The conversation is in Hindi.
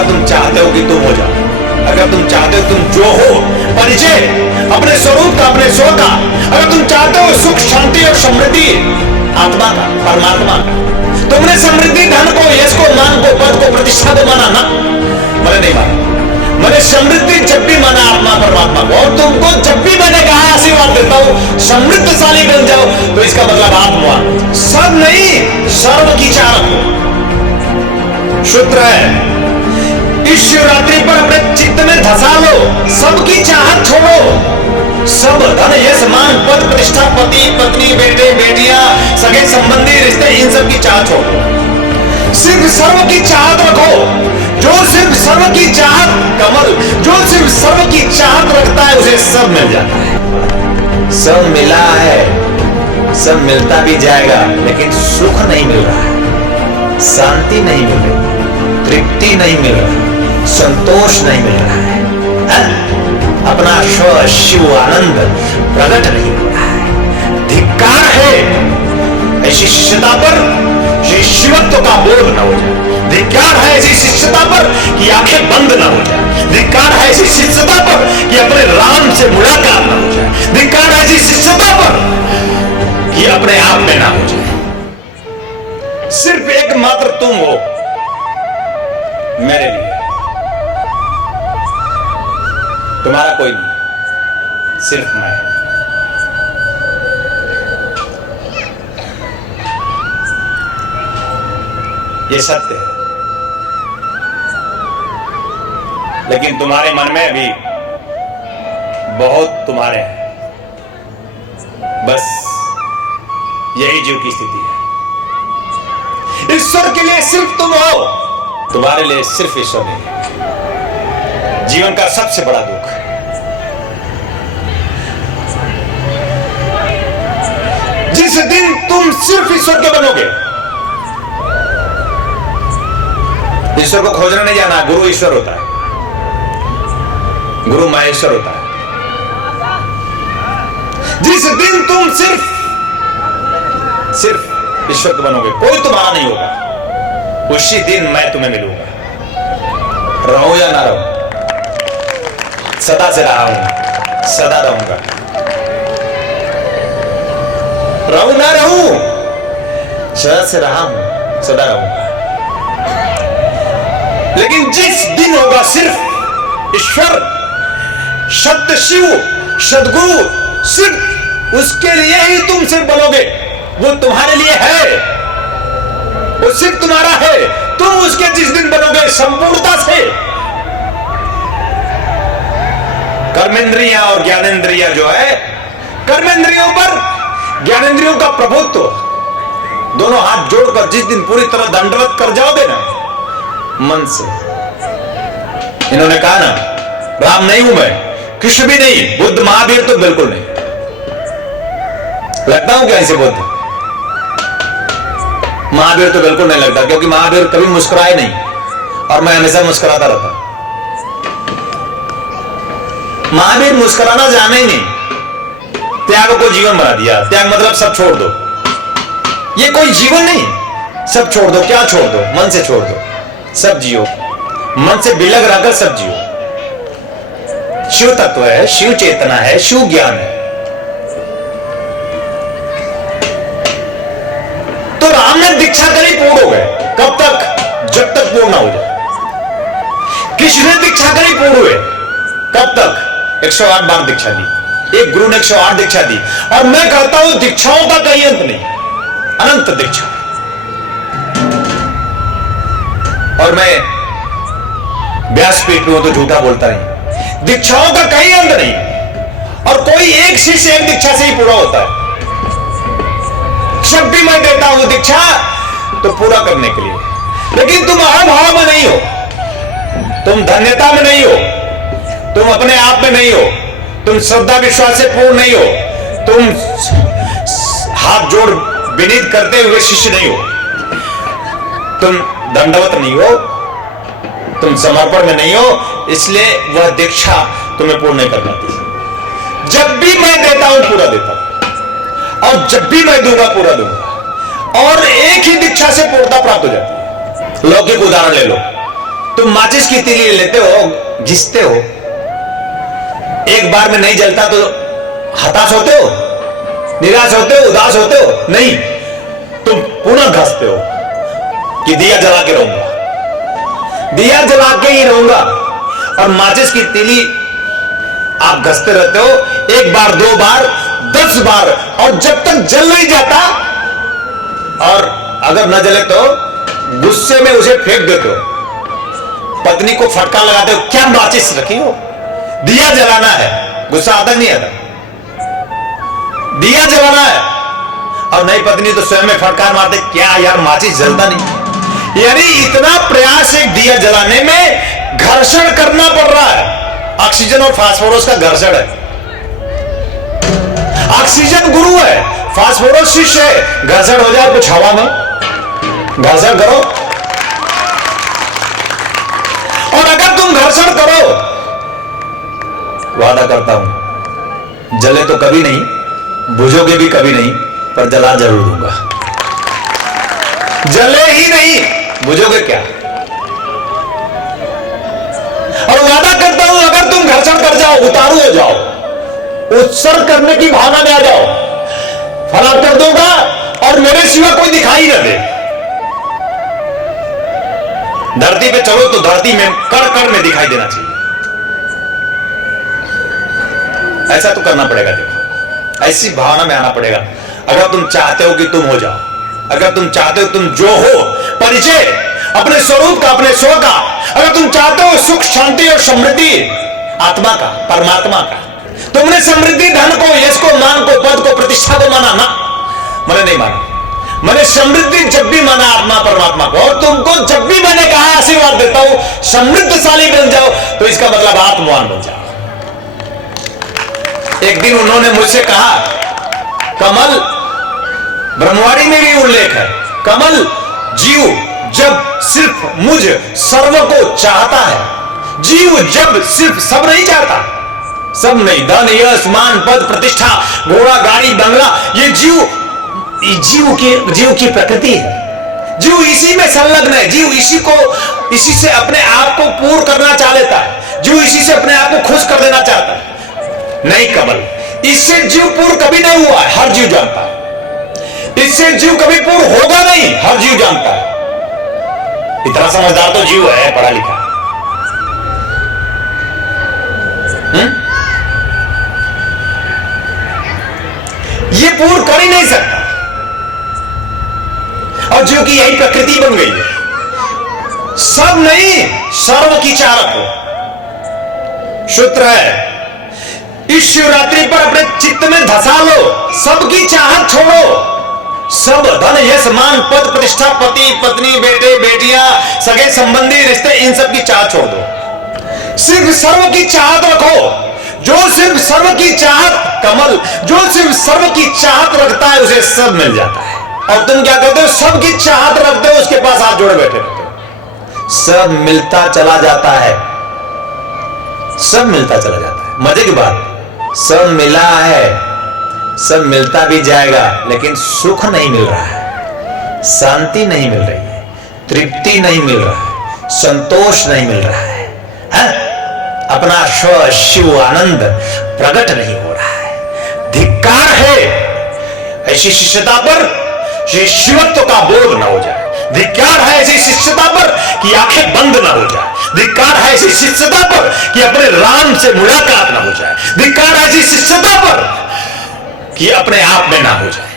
अगर तुम चाहते हो कि तुम हो जाओ, अगर तुम चाहते हो तुम जो हो, परिचय अपने स्वरूप का, अपने स्व का, अगर तुम चाहते हो सुख शांति और समृद्धि आत्मा का, परमात्मा का, तुमने समृद्धि धन को, यश को, मान को, पद को, प्रतिष्ठा को माना ना? मैंने नहीं माना। मैंने समृद्धि जब भी माना आत्मा परमात्मा को, और तुमको जब भी मैंने कहा आशीर्वाद देता हूं समृद्धशाली बन जाओ, तो इसका मतलब आप मान सब नहीं, सर्व की चाह रखो। सूत्र है, इस शिवरात्रि पर अपने चित्त में धसा लो, सबकी चाहत छोड़ो, सब धन यश मान पद प्रतिष्ठा, पति पत्नी बेटे बेटियां सगे संबंधी रिश्ते, इन सब की चाहत छोड़ो, सिर्फ सर्व की चाहत रखो। जो सिर्फ सर्व की चाहत, कमल जो सिर्फ सर्व की चाहत रखता है उसे सब मिल जाता है। सब मिला है, सब मिलता भी जाएगा, लेकिन सुख नहीं मिल रहा है, शांति नहीं मिल रही, तृप्ति नहीं मिल रहा, संतोष नहीं मिल रहा है, अपना स्व शिव आनंद प्रकट नहीं हो रहा है। धिक्कार है ऐसी शिष्यता पर श्री शिवत्व का बोध न हो जाए, धिक्कार है ऐसी शिष्यता पर कि आंखें बंद न हो जाए, धिक्कार है ऐसी शिष्यता पर कि अपने राम से मुलाकात न हो जाए, धिक्कार है ऐसी शिष्यता पर कि अपने आप में ना हो जाए। सिर्फ एकमात्र तुम हो मेरे लिए, तुम्हारा कोई नहीं, सिर्फ मैं। ये सत्य है, लेकिन तुम्हारे मन में भी बहुत तुम्हारे हैं, बस यही जीव की स्थिति है। ईश्वर के लिए सिर्फ तुम हो, तुम्हारे लिए सिर्फ ईश्वर नहीं है। जीवन का सबसे बड़ा दुख जिस दिन तुम सिर्फ ईश्वर के बनोगे, ईश्वर को खोजने नहीं जाना, गुरु ईश्वर होता है, गुरु महेश्वर होता है। जिस दिन तुम सिर्फ ईश्वर के बनोगे, कोई तुम्हारा नहीं होगा, उसी दिन मैं तुम्हें मिलूंगा। रहूं या ना रहूं, सदा से रहा हूं, सदा रहूंगा, रहूं ना रहूं, सदा से रहा हूं, सदा रहूंगा। लेकिन जिस दिन होगा सिर्फ ईश्वर, सत्य शिव, सदगुरु, सिर्फ उसके लिए ही तुम सिर्फ बनोगे, वो तुम्हारे लिए है, वो सिर्फ तुम्हारा है। तुम उसके जिस दिन बनोगे संपूर्णता से, कर्मेंद्रियां और ज्ञानेंद्रियां जो है, कर्मेंद्रियों पर ज्ञानेंद्रियों का प्रभुत्व, दोनों हाथ जोड़कर जिस दिन पूरी तरह दंडवत कर जाओगे ना मन से, इन्होंने कहा ना राम नहीं हूं मैं, कृष्ण भी नहीं, बुद्ध महावीर तो बिल्कुल नहीं, लगता हूं क्या ऐसे बुद्ध? महावीर तो बिल्कुल नहीं लगता, क्योंकि महावीर कभी मुस्कुराए नहीं और मैं हमेशा मुस्कुराता रहता। महावीर मुस्कुराना जाने ही नहीं, त्याग को जीवन बना दिया। त्याग मतलब सब छोड़ दो, ये कोई जीवन नहीं, सब छोड़ दो। क्या छोड़ दो? मन से छोड़ दो, सब जियो, मन से बिलग रहकर सब जियो। शिव तत्व है, शिव चेतना है, शिव ज्ञान है। तो राम ने दीक्षा करी, पूर्ण हो गए। कब तक? जब तक पूर्ण हो जाए। कृष्ण ने दीक्षा करी, पूर्ण हुए। कब तक? 108 बार दीक्षा दी, एक गुरु ने 108 दीक्षा दी। और मैं कहता हूं दीक्षाओं का कहीं अंत नहीं, अनंत दीक्षा। और मैं व्यासपीठ में हूं तो झूठा बोलता नहीं, दीक्षाओं का कहीं अंत नहीं। और कोई एक शिष्य एक दीक्षा से ही पूरा होता है। जब भी मैं देता हूं दीक्षा तो पूरा करने के लिए, लेकिन तुम अहंभाव में नहीं हो, तुम धन्यता में नहीं हो, तुम अपने आप में नहीं हो, तुम श्रद्धा विश्वास से पूर्ण नहीं हो, तुम हाथ जोड़ विनीत करते हुए शिष्य नहीं हो, तुम दंडवत नहीं हो, तुम समर्पण में नहीं हो, इसलिए वह दीक्षा तुम्हें पूर्ण नहीं कर पाती। जब भी मैं देता हूं पूरा देता हूं, और जब भी मैं दूंगा पूरा दूंगा, और एक ही दीक्षा से पूर्णता प्राप्त हो जाती है। लौकिक उदाहरण ले लो, तुम माचिस की तीली लेते हो, घिसते हो, एक बार में नहीं जलता तो हताश होते हो, निराश होते हो, उदास होते हो? नहीं, तुम पुनः घसते हो कि दिया जला के रहूंगा, दिया जला के ही रहूंगा। और माचिस की तीली आप घसते रहते हो, एक बार, 2 बार, 10 बार, और जब तक जल नहीं जाता, और अगर न जले तो गुस्से में उसे फेंक देते हो, पत्नी को फटकार लगाते हो, क्या माचिस रखी हो, दिया जलाना है। गुस्सा आता नहीं आता? दिया जलाना है। और नहीं, पत्नी तो स्वयं में फटकार मारते, क्या यार माचिस जलता नहीं। यानी इतना प्रयास एक दिया जलाने में घर्षण करना पड़ रहा है। ऑक्सीजन और फास्फोरस का घर्षण है। ऑक्सीजन गुरु है, फास्फोरस शिष्य है। घर्षण हो जाए कुछ हवा में, घर्षण करो। और अगर तुम घर्षण करो, वादा करता हूं, जले तो कभी नहीं, बुझोगे भी कभी नहीं, पर जला जरूर दूंगा। जले ही नहीं, बुझोगे क्या? और वादा करता हूं, अगर तुम घर्षण कर जाओ, उतारू हो जाओ, उत्सर्ग करने की भावना में आ जाओ, फलाट कर दूंगा और मेरे सिवा कोई दिखाई न दे। धरती पे चलो तो धरती में कण कण में दिखाई देना चाहिए। ऐसा तो करना पड़ेगा। देखो, ऐसी भावना में आना पड़ेगा। अगर तुम चाहते हो कि तुम हो जाओ, अगर तुम चाहते हो तुम जो हो, परिचय अपने स्वरूप का, अपने स्व का, अगर तुम चाहते हो सुख, शांति और समृद्धि आत्मा का, परमात्मा का, तुमने समृद्धि, धन को, यश को, मान को, पद को, प्रतिष्ठा को माना ना? मैंने नहीं माना। मैंने समृद्धि जब भी माना आत्मा परमात्मा को, और तुमको जब भी मैंने कहा आशीर्वाद देता हूं समृद्धशाली बन जाओ, तो इसका मतलब आत्मवान बन जाओ। एक दिन उन्होंने मुझसे कहा, कमल, ब्रह्मवाणी में भी उल्लेख है, कमल, जीव जब सिर्फ मुझ सर्व को चाहता है, जीव जब सिर्फ सब नहीं चाहता, सब नहीं, धन, यश, मान, पद, प्रतिष्ठा, घोड़ा, गाड़ी, बंगला, ये जीव की प्रकृति है। जीव इसी में संलग्न है। जीव इसी से अपने आप को पूर्ण करना चाह लेता है। जीव इसी से अपने आप को खुश कर देना चाहता है। नहीं कमल, इससे जीव पूर्ण कभी नहीं हुआ है, हर जीव जानता है। इससे जीव कभी पूर्ण होगा नहीं, हर जीव जानता है। इतना समझदार तो जीव है, पढ़ा लिखा। ये पूर्ण कर ही नहीं सकता, और जीव की यही प्रकृति बन गई है। सब नहीं, सर्व की चाहत हो। सूत्र है, इस शिवरात्रि पर अपने चित्त में धसा लो, सबकी चाहत छोड़ो। सब धन, यश, मान, पद, प्रतिष्ठा, पति, पत्नी, बेटे, बेटियां, सगे संबंधी, रिश्ते, इन सब की चाहत छोड़ दो। सिर्फ सर्व की चाहत रखो। जो सिर्फ सर्व की चाहत, कमल, जो सिर्फ सर्व की चाहत रखता है उसे सब मिल जाता है। और तुम क्या करते हो? सबकी चाहत रखते हो, उसके पास हाथ जोड़े बैठे रहते हो। सब मिलता चला जाता है, सब मिलता चला जाता है। मजे की बात, सब मिला है, सब मिलता भी जाएगा, लेकिन सुख नहीं मिल रहा है, शांति नहीं मिल रही है, तृप्ति नहीं मिल रहा है, संतोष नहीं मिल रहा है, अपना स्व शिव आनंद प्रकट नहीं हो रहा है। धिक्कार है ऐसी शिष्यता पर कि शिवत्व का बोध न हो जाए। धिक्कार है ऐसी शिष्यता पर कि आंखें बंद न हो जाए। धिक्कार है ऐसी शिष्यता पर कि अपने राम से मुलाकात न हो जाए। धिक्कार है ऐसी शिष्यता पर कि अपने आप में ना हो जाए।